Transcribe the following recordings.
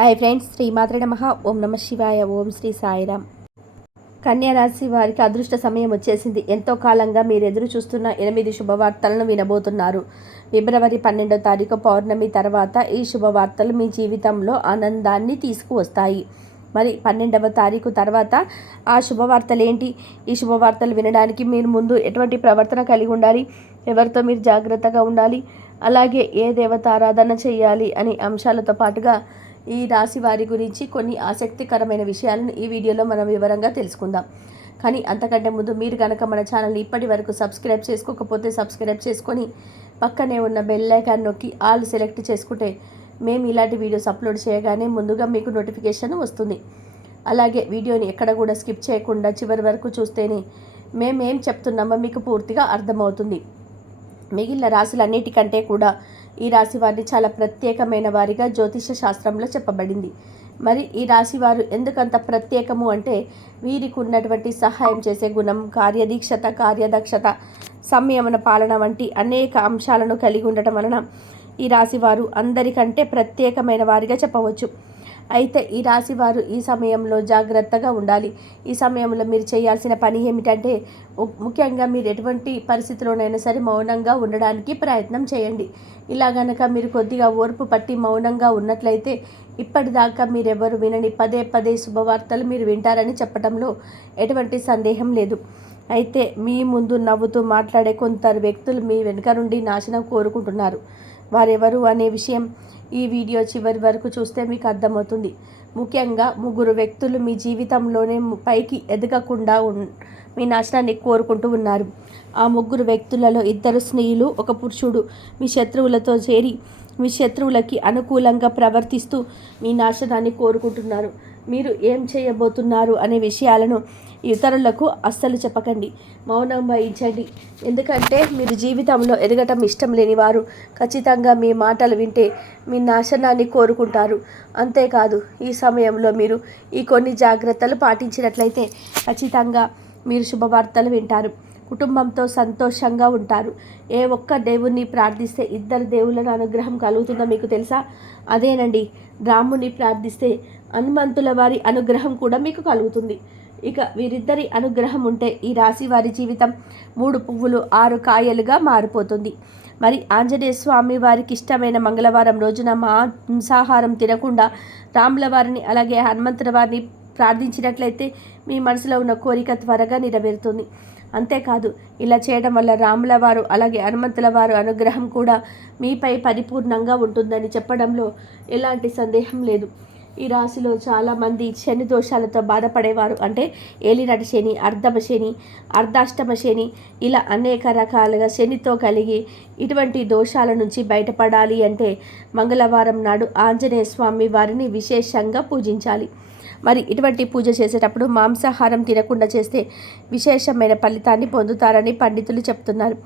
Hi friends Shri మాత్రే నమ. ఓం నమ శివాయ ఓం శ్రీ సాయిరామ్. కన్యారాశి వారికి అదృష్ట సమయం వచ్చేసింది. ఎంతో కాలంగా మీరు ఎదురు చూస్తున్న ఎనిమిది శుభవార్తలను వినబోతున్నారు. ఫిబ్రవరి పన్నెండో తారీఖు పౌర్ణమి తర్వాత ఈ శుభవార్తలు మీ జీవితంలో ఆనందాన్ని తీసుకువస్తాయి. మరి పన్నెండవ తారీఖు తర్వాత ఆ శుభవార్తలు ఏంటి ఈ శుభవార్తలు వినడానికి మీరు ముందు ఎటువంటి ప్రవర్తన కలిగి ఉండాలి? ఎవరితో మీరు జాగ్రత్తగా ఉండాలి? అలాగే ఏ దేవత ఆరాధన చేయాలి? అనే అంశాలతో పాటుగా ఈ రాశి వారి గురించి కొన్ని ఆసక్తికరమైన విషయాలను ఈ వీడియోలో మనం వివరంగా తెలుసుకుందాం. కానీ అంతకంటే ముందు మీరు కనుక మన ఛానల్ని ఇప్పటి వరకు సబ్స్క్రైబ్ చేసుకోకపోతే సబ్స్క్రైబ్ చేసుకొని పక్కనే ఉన్న బెల్ ఐకాన్ నొక్కి ఆల్ సెలెక్ట్ చేసుకుంటే మేము ఇలాంటి వీడియోస్ అప్లోడ్ చేయగానే ముందుగా మీకు నోటిఫికేషన్ వస్తుంది. అలాగే వీడియోని ఎక్కడ కూడా స్కిప్ చేయకుండా చివరి వరకు చూస్తేనే మేమేం చెప్తున్నామో మీకు పూర్తిగా అర్థమవుతుంది. మిగిలిన రాశులన్నిటికంటే కూడా ఈ రాశి వారిని చాలా ప్రత్యేకమైన వారిగా జ్యోతిష శాస్త్రంలో చెప్పబడింది. మరి ఈ రాశి వారు ఎందుకంత ప్రత్యేకము అంటే వీరికి ఉన్నటువంటి సహాయం చేసే గుణం కార్యదీక్షత కార్యదక్షత సంయమన పాలన వంటి అనేక అంశాలను కలిగి ఉండటం వలన ఈ రాశి వారు అందరికంటే ప్రత్యేకమైన వారిగా చెప్పవచ్చు. అయితే ఈ రాశి వారు ఈ సమయంలో జాగ్రత్తగా ఉండాలి. ఈ సమయంలో మీరు చేయాల్సిన పని ఏమిటంటే ముఖ్యంగా మీరు ఎటువంటి పరిస్థితిలోనైనా సరే మౌనంగా ఉండడానికి ప్రయత్నం చేయండి. ఇలా గనక మీరు కొద్దిగా ఓర్పు పట్టి మౌనంగా ఉన్నట్లయితే ఇప్పటిదాకా మీరెవరు వినని పదే పదే శుభవార్తలు మీరు వింటారని చెప్పడంలో ఎటువంటి సందేహం లేదు. అయితే మీ ముందు నవ్వుతూ మాట్లాడే కొందరు వ్యక్తులు మీ వెనుక నుండి నాశనం కోరుకుంటున్నారు. వారెవరు అనే విషయం ఈ వీడియో చివరి వరకు చూస్తే మీకు అర్థమవుతుంది. ముఖ్యంగా ముగ్గురు వ్యక్తులు మీ జీవితంలోనే పైకి ఎదగకుండా మీ నాశనాన్ని కోరుకుంటూ ఉన్నారు. ఆ ముగ్గురు వ్యక్తులలో ఇద్దరు స్నేహితులు ఒక పురుషుడు. మీ శత్రువులతో చేరి మీ శత్రువులకి అనుకూలంగా ప్రవర్తిస్తూ మీ నాశనాన్ని కోరుకుంటున్నారు. మీరు ఏం చేయబోతున్నారు అనే విషయాలను ఇతరులకు అస్సలు చెప్పకండి. మౌనం వహించండి. ఎందుకంటే మీరు జీవితంలో ఎదగటం ఇష్టం లేని వారు ఖచ్చితంగా మీ మాటలు వింటే మీ నాశనాన్ని కోరుకుంటారు. అంతేకాదు ఈ సమయంలో మీరు ఈ కొన్ని జాగ్రత్తలు పాటించినట్లయితే ఖచ్చితంగా మీరు శుభవార్తలు వింటారు. కుటుంబంతో సంతోషంగా ఉంటారు. ఏ ఒక్క దేవుణ్ణి ప్రార్థిస్తే ఇద్దరు దేవుళ్ళను అనుగ్రహం కలుగుతుందో మీకు తెలుసా? అదేనండి రాముని ప్రార్థిస్తే హనుమంతుల వారి అనుగ్రహం కూడా మీకు కలుగుతుంది. ఇక వీరిద్దరి అనుగ్రహం ఉంటే ఈ రాశి వారి జీవితం మూడు పువ్వులు ఆరు కాయలుగా మారిపోతుంది. మరి ఆంజనేయ స్వామి వారికి ఇష్టమైన మంగళవారం రోజున మాంసాహారం తినకుండా రాముల వారిని అలాగే హనుమంతుల వారిని ప్రార్థించినట్లయితే మీ మనసులో ఉన్న కోరిక త్వరగా నెరవేరుతుంది. అంతేకాదు ఇలా చేయడం వల్ల రాముల వారు అలాగే హనుమంతుల వారు అనుగ్రహం కూడా మీపై పరిపూర్ణంగా ఉంటుందని చెప్పడంలో ఎలాంటి సందేహం లేదు. ఈ రాశిలో చాలామంది శని దోషాలతో బాధపడేవారు. అంటే ఏలినటి శని అర్ధమ శని అర్ధాష్టమ శని ఇలా అనేక రకాలుగా శనితో కలిగి ఇటువంటి దోషాల నుంచి బయటపడాలి అంటే మంగళవారం నాడు ఆంజనేయ స్వామి వారిని విశేషంగా పూజించాలి. మరి ఇటువంటి పూజ చేసేటప్పుడు మాంసాహారం తినకుండా చేస్తే విశేషమైన ఫలితాన్ని పొందుతారని పండితులు చెప్తున్నారు.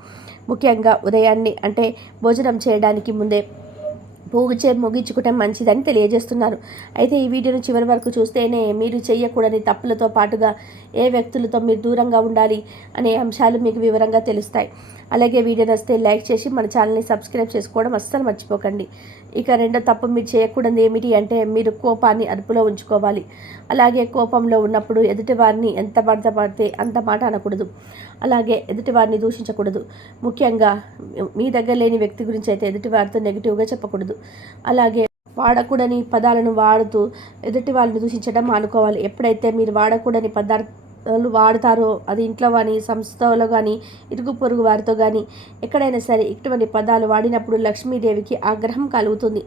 ముఖ్యంగా ఉదయాన్నే అంటే భోజనం చేయడానికి ముందే పూజ ముగించుకోవటం మంచిదని తెలియజేస్తున్నారు. అయితే ఈ వీడియోను చివరి వరకు చూస్తేనే మీరు చేయకూడని తప్పులతో పాటుగా ఏ వ్యక్తులతో మీరు దూరంగా ఉండాలి అనే అంశాలు మీకు వివరంగా తెలుస్తాయి. అలాగే వీడియో నచ్చితే లైక్ చేసి మన ఛానల్ని సబ్స్క్రైబ్ చేసుకోవడం అస్సలు మర్చిపోకండి. ఇక రెండో తప్పు మీరు చేయకూడదు ఏమిటి అంటే మీరు కోపాన్ని అదుపులో ఉంచుకోవాలి. అలాగే కోపంలో ఉన్నప్పుడు ఎదుటివారిని ఎంత పడత పడితే అంత మాట అనకూడదు. అలాగే ఎదుటివారిని దూషించకూడదు. ముఖ్యంగా మీ దగ్గర లేని వ్యక్తి గురించి అయితే ఎదుటివారితో నెగిటివ్గా చెప్పకూడదు. అలాగే వాడకూడని పదాలను వాడుతూ ఎదుటి వాళ్ళని దూషించడం మానుకోవాలి. ఎప్పుడైతే మీరు వాడకూడని వాడతారో అది ఇంట్లో కానీ సంస్థలో కానీ ఇరుగు పొరుగు వారితో కానీ ఎక్కడైనా సరే ఇటువంటి పదాలు వాడినప్పుడు లక్ష్మీదేవికి ఆగ్రహం కలుగుతుంది.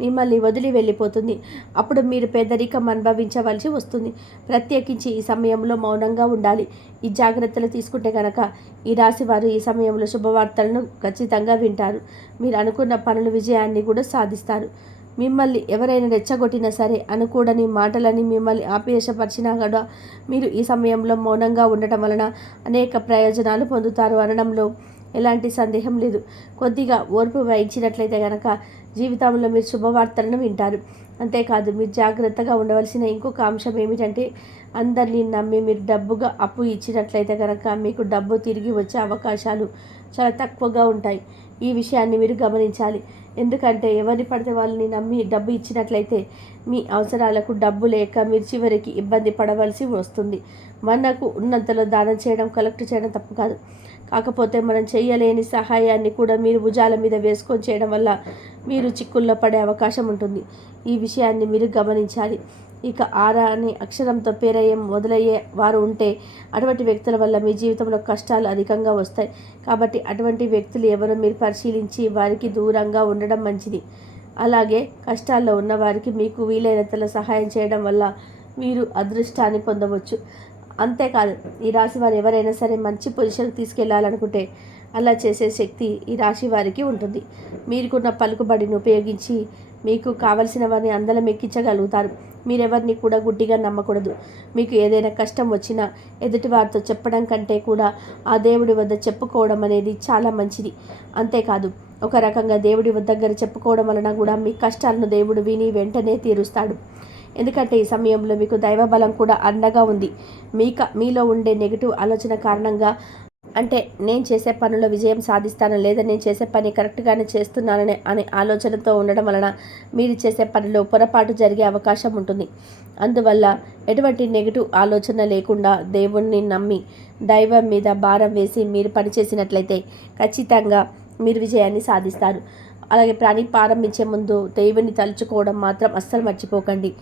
మిమ్మల్ని వదిలి వెళ్ళిపోతుంది. అప్పుడు మీరు పేదరికం అనుభవించవలసి వస్తుంది. ప్రత్యేకించి ఈ సమయంలో మౌనంగా ఉండాలి. ఈ జాగ్రత్తలు తీసుకుంటే కనుక ఈ రాశి వారు ఈ సమయంలో శుభవార్తలను ఖచ్చితంగా వింటారు. మీరు అనుకున్న పనుల విజయాన్ని కూడా సాధిస్తారు. మిమ్మల్ని ఎవరైనా రెచ్చగొట్టినా సరే అనుకూడని మాటలని మిమ్మల్ని ఆపేషపరిచినా కూడా మీరు ఈ సమయంలో మౌనంగా ఉండటం వలన అనేక ప్రయోజనాలు పొందుతారు అనడంలో ఎలాంటి సందేహం లేదు. కొద్దిగా ఓర్పు వహించినట్లయితే కనుక జీవితంలో మీరు శుభవార్తలను వింటారు. అంతేకాదు మీరు జాగ్రత్తగా ఉండవలసిన ఇంకొక అంశం ఏమిటంటే అందరినీ నమ్మి మీరు డబ్బుగా అప్పు ఇచ్చినట్లయితే కనుక మీకు డబ్బు తిరిగి వచ్చే అవకాశాలు చాలా తక్కువగా ఉంటాయి. ఈ విషయాన్ని మీరు గమనించాలి. ఎందుకంటే ఎవరిని పడితే వాళ్ళని నమ్మి డబ్బు ఇచ్చినట్లయితే మీ అవసరాలకు డబ్బు లేక మీరు చివరికి ఇబ్బంది పడవలసి వస్తుంది. మనకు ఉన్నంతలో దానం చేయడం కలెక్ట్ చేయడం తప్పు కాదు. కాకపోతే మనం చేయలేని సహాయాన్ని కూడా మీరు భుజాల మీద వేసుకొని చేయడం వల్ల మీరు చిక్కుల్లో పడే అవకాశం ఉంటుంది. ఈ విషయాన్ని మీరు గమనించాలి. ఇక ఆరా అని అక్షరంతో పేరయ్యం మొదలయ్యే వారు ఉంటే అటువంటి వ్యక్తుల వల్ల మీ జీవితంలో కష్టాలు అధికంగా వస్తాయి. కాబట్టి అటువంటి వ్యక్తులు ఎవరో మీరు పరిశీలించి వారికి దూరంగా ఉండడం మంచిది. అలాగే కష్టాల్లో ఉన్న వారికి మీకు వీలైనంతలో సహాయం చేయడం వల్ల మీరు అదృష్టాన్ని పొందవచ్చు. అంతేకాదు ఈ రాశి వారు ఎవరైనా సరే మంచి పొజిషన్కి తీసుకెళ్ళాలనుకుంటే అలా చేసే శక్తి ఈ రాశి వారికి ఉంటుంది. మీరుకున్న పలుకుబడిని ఉపయోగించి మీకు కావలసిన వారిని అందలం ఎక్కించగలుగుతారు. మీరెవరిని కూడా గుడ్డిగా నమ్మకూడదు. మీకు ఏదైనా కష్టం వచ్చినా ఎదుటి వారితో చెప్పడం కంటే కూడా ఆ దేవుడి వద్ద చెప్పుకోవడం అనేది చాలా మంచిది. అంతేకాదు ఒక రకంగా దేవుడి దగ్గర చెప్పుకోవడం వలన కూడా మీ కష్టాలను దేవుడు విని వెంటనే తీరుస్తాడు. ఎందుకంటే ఈ సమయంలో మీకు దైవబలం కూడా అండగా ఉంది. మీక మీలో ఉండే నెగిటివ్ ఆలోచన కారణంగా అంటే నేను చేసే పనుల్లో విజయం సాధిస్తాను లేదా నేను చేసే పని కరెక్ట్గానే చేస్తున్నాననే అనే ఆలోచనతో ఉండడం వలన మీరు చేసే పనిలో పొరపాటు జరిగే అవకాశం ఉంటుంది. అందువల్ల ఎటువంటి నెగిటివ్ ఆలోచన లేకుండా దేవుణ్ణి నమ్మి దైవం మీద భారం వేసి మీరు పనిచేసినట్లయితే ఖచ్చితంగా మీరు విజయాన్ని సాధిస్తారు. అలాగే ప్రాణి ప్రారంభించే ముందు దేవుని తలుచుకోవడం మాత్రం అస్సలు మర్చిపోకండి.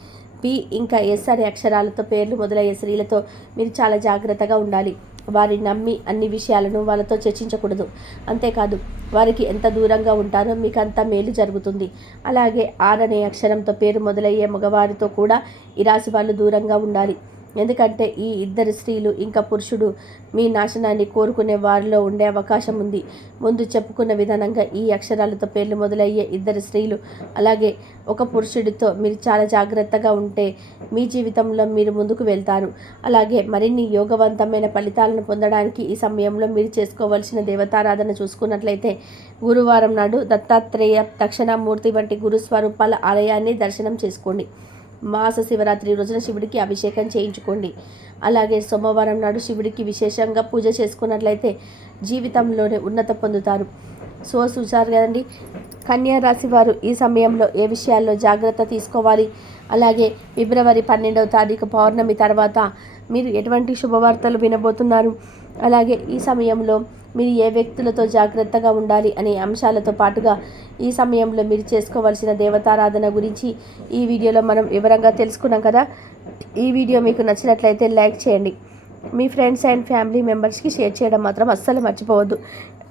పి ఇంకా ఎస్ అనే అక్షరాలతో పేర్లు మొదలయ్యే స్త్రీలతో మీరు చాలా జాగ్రత్తగా ఉండాలి. వారిని నమ్మి అన్ని విషయాలను వాళ్ళతో చర్చించకూడదు. అంతేకాదు వారికి ఎంత దూరంగా ఉంటారో మీకు అంత మేలు జరుగుతుంది. అలాగే ఆర్ అనే అక్షరంతో పేరు మొదలయ్యే మగవారితో కూడా ఈ రాశి వాళ్ళు దూరంగా ఉండాలి. ఎందుకంటే ఈ ఇద్దరు స్త్రీలు ఇంకా పురుషుడు మీ నాశనాన్ని కోరుకునే వారిలో ఉండే అవకాశం ఉంది. ముందు చెప్పుకున్న విధానంగా ఈ అక్షరాలతో పేర్లు మొదలయ్యే ఇద్దరు స్త్రీలు అలాగే ఒక పురుషుడితో మీరు చాలా జాగ్రత్తగా ఉంటే మీ జీవితంలో మీరు ముందుకు వెళ్తారు. అలాగే మరిన్ని యోగవంతమైన ఫలితాలను పొందడానికి ఈ సమయంలో మీరు చేసుకోవాల్సిన దేవతారాధన చూసుకున్నట్లయితే గురువారం నాడు దత్తాత్రేయ దక్షిణామూర్తి వంటి గురుస్వరూపాల ఆలయాన్ని దర్శనం చేసుకోండి. మాస శివరాత్రి రోజున శివుడికి అభిషేకం చేయించుకోండి. అలాగే సోమవారం నాడు శివుడికి విశేషంగా పూజ చేసుకున్నట్లయితే జీవితంలోనే ఉన్నత పొందుతారు. సో చూసారు కదండి? కన్యా రాశి వారు ఈ సమయంలో ఏ విషయాల్లో జాగ్రత్త తీసుకోవాలి? అలాగే ఫిబ్రవరి పన్నెండవ తారీఖు పౌర్ణమి తర్వాత మీరు ఎటువంటి శుభవార్తలు వినబోతున్నారు? అలాగే ఈ సమయంలో మీరు ఏ వ్యక్తులతో జాగ్రత్తగా ఉండాలి అనే అంశాలతో పాటుగా ఈ సమయంలో మీరు చేసుకోవాల్సిన దేవతారాధన గురించి ఈ వీడియోలో మనం వివరంగా తెలుసుకున్నాం కదా. ఈ వీడియో మీకు నచ్చినట్లయితే లైక్ చేయండి. మీ ఫ్రెండ్స్ అండ్ ఫ్యామిలీ మెంబర్స్కి షేర్ చేయడం మాత్రం అస్సలు మర్చిపోవద్దు.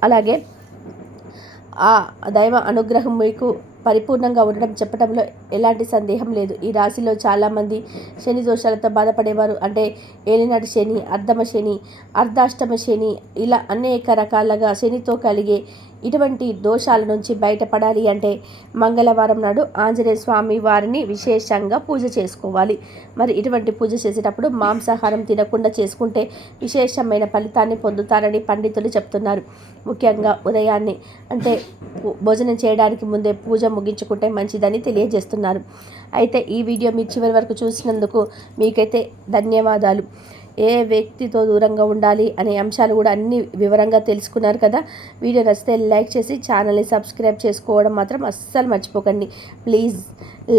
అలాగే ఆ దైవ అనుగ్రహం మీకు పరిపూర్ణంగా ఉండడం చెప్పడంలో ఎలాంటి సందేహం లేదు. ఈ రాశిలో చాలామంది శని దోషాలతో బాధపడేవారు. అంటే ఏలినాటి శని అర్ధమ శని అర్ధాష్టమ శని ఇలా అనేక రకాలుగా శనితో కలిగే ఇటువంటి దోషాల నుంచి బయటపడాలి అంటే మంగళవారం నాడు ఆంజనేయ స్వామి వారిని విశేషంగా పూజ చేసుకోవాలి. మరి ఇటువంటి పూజ చేసేటప్పుడు మాంసాహారం తినకుండా చేసుకుంటే విశేషమైన ఫలితాన్ని పొందుతారని పండితులు చెప్తున్నారు. ముఖ్యంగా ఉదయాన్నే అంటే భోజనం చేయడానికి ముందే పూజ ముగించుకుంటే మంచిదని తెలియజేస్తున్నారు. అయితే ఈ వీడియో మీరు చివరి వరకు చూసినందుకు మీకైతే ధన్యవాదాలు. ఏ వ్యక్తితో దూరంగా ఉండాలి అనే అంశాలు కూడా అన్ని వివరంగా తెలుసుకున్నారు కదా. వీడియో నచ్చితే లైక్ చేసి ఛానల్ని సబ్స్క్రైబ్ చేసుకోవడం మాత్రం అస్సలు మర్చిపోకండి. Please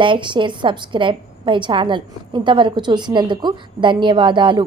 like share subscribe my channel. ఇంతవరకు చూసినందుకు ధన్యవాదాలు.